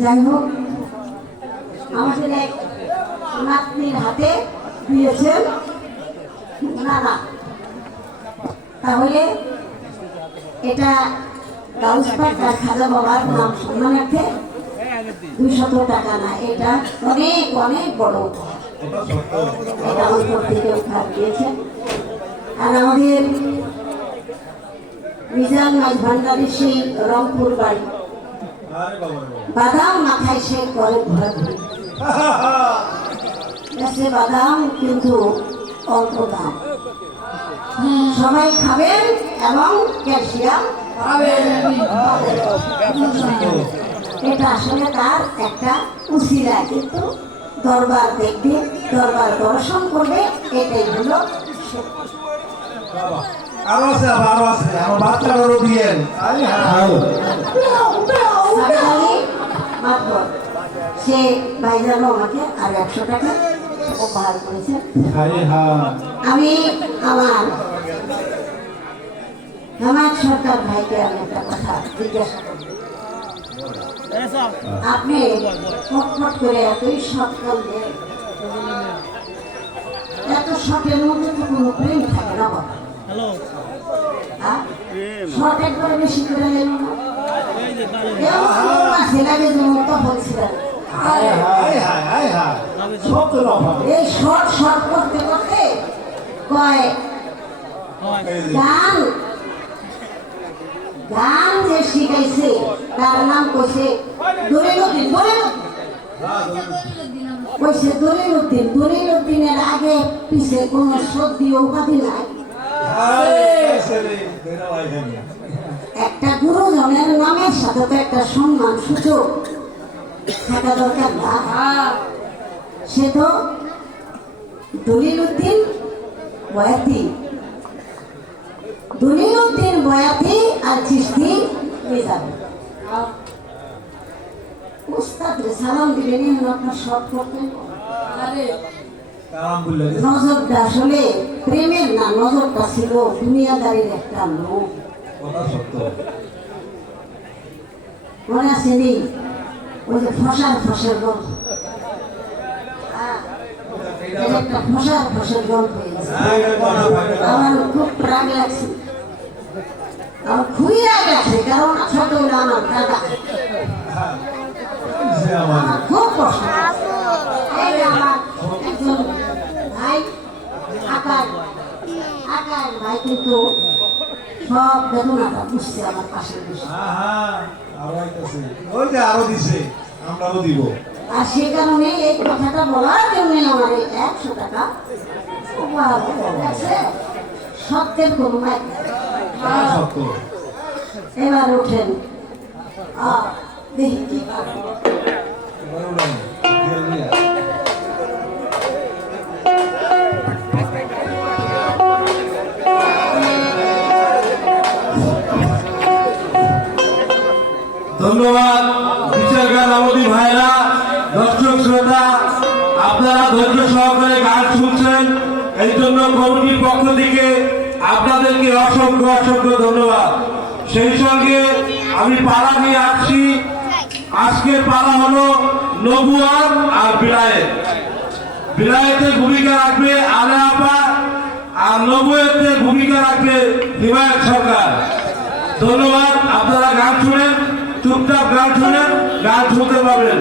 যাই হোক, আমাদের এক নাতনির হাতে দিয়েছেন নানা। তাহলে এটা গাউসপাট আর খাজা বাবার নাম সম্মানার্থে 200 টাকা না, এটা অনেক অনেক বড় উপহার। এটা আমার থেকে উপহার দিয়েছেন। আর আমাদের মিজান মাছ ভান্ডারি সেই রংপুর বাড়ি, বাদাম মাথায় সে করে ঘোরাঘুরি, বাদাম কিন্তু অল্প দাম, সবাই খাবেন এবং ক্যালসিয়াম পাবেন। এটা আসলে তার একটা উচিলা, কিন্তু দরবার দেখবে, দরবার দর্শন করবে, এটাই হলো আরো আছে, আরো আছে, আমার বাচ্চারও দিয়েন। মাত্র সে ভাইজান আমাকে আর 100 টাকা উপহার করেছে। আমি আমার হেমন্ত সরকার ভাইকে আমি একটা কথা জিজ্ঞাসা করি, আপনি ফটফট করে এতই শখ করলে, এত শখের মধ্যে তো কোনো প্রেম থাকে না বাবা? শখ একবারে বেশি করে গেল না, ছেলেকে যেমন বলছিলেন এই শর্ট শর্ট করতে করতে কয় গান গান যে শিখাইছে তার নাম কইছে দলিলউদ্দিন। কইছে দলিলউদ্দিন। দলিলউদ্দিনের আগে পিছে কোন সত্যি উপাধি নাই। একটা গুরুজনের নামের সাথে তো একটা সম্মান সূচক থাকা দরকার না? সে তো দলিলউদ্দিন বয়াতি, দলিলউদ্দিন বয়াতি আর চিশতি মিজান। উস্তাদরে সালাম দিলেন, আপনার শর্ট করতেন। নজরটা আসলে প্রেমের না, নজরটা ছিল দুনিয়াদারির একটা লোক। মনে আছে নি ওই যে ফসার ফসের গল্প, একটা ফসার ফসের গল্প আমার খুব রাগ লাগছে, আমার খুবই রাগ লাগছে, কারণ ছোট আমার দাদা, আমার খুব কষ্ট। আমার একজন ভাই আকার ভাই কিন্তু সব বেদনাটা বুঝছে আমার পাশে বসে, আর সে কারণে এই কথাটা বলার জন্য আমার 100 টাকা উপহার আছে। সত্যের কোন এবার ওঠেন, দেখি কি ধন্যবাদ বিচারকার আমাদের ভাইরা, দর্শক শ্রোতা, আপনারা ধৈর্য সহকারে গান শুনছেন, এই জন্য কমিটির পক্ষ থেকে আপনাদেরকে অসংখ্য অসংখ্য ধন্যবাদ। সেই সঙ্গে আমি পাড়া নিয়ে আসছি। আজকে পাড়া হলো নবুয়াত আর বিলায়েত। বিলায়েতের ভূমিকা রাখবে আলে আপা, আর নবুয়াতের ভূমিকা রাখবে হিমায়ত সরকার। ধন্যবাদ। আপনারা গান শুনেন, চুপচাপ গান শুনেন, গান শুনতে পাবেন।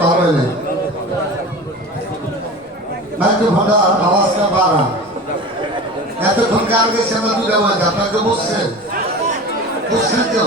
ভালো হইলে মাইক্রোফোনটা আওয়াজটা বাড়া এতক্ষণ গান গেছে আমরা দুটা আপনাকে বুঝছেন তো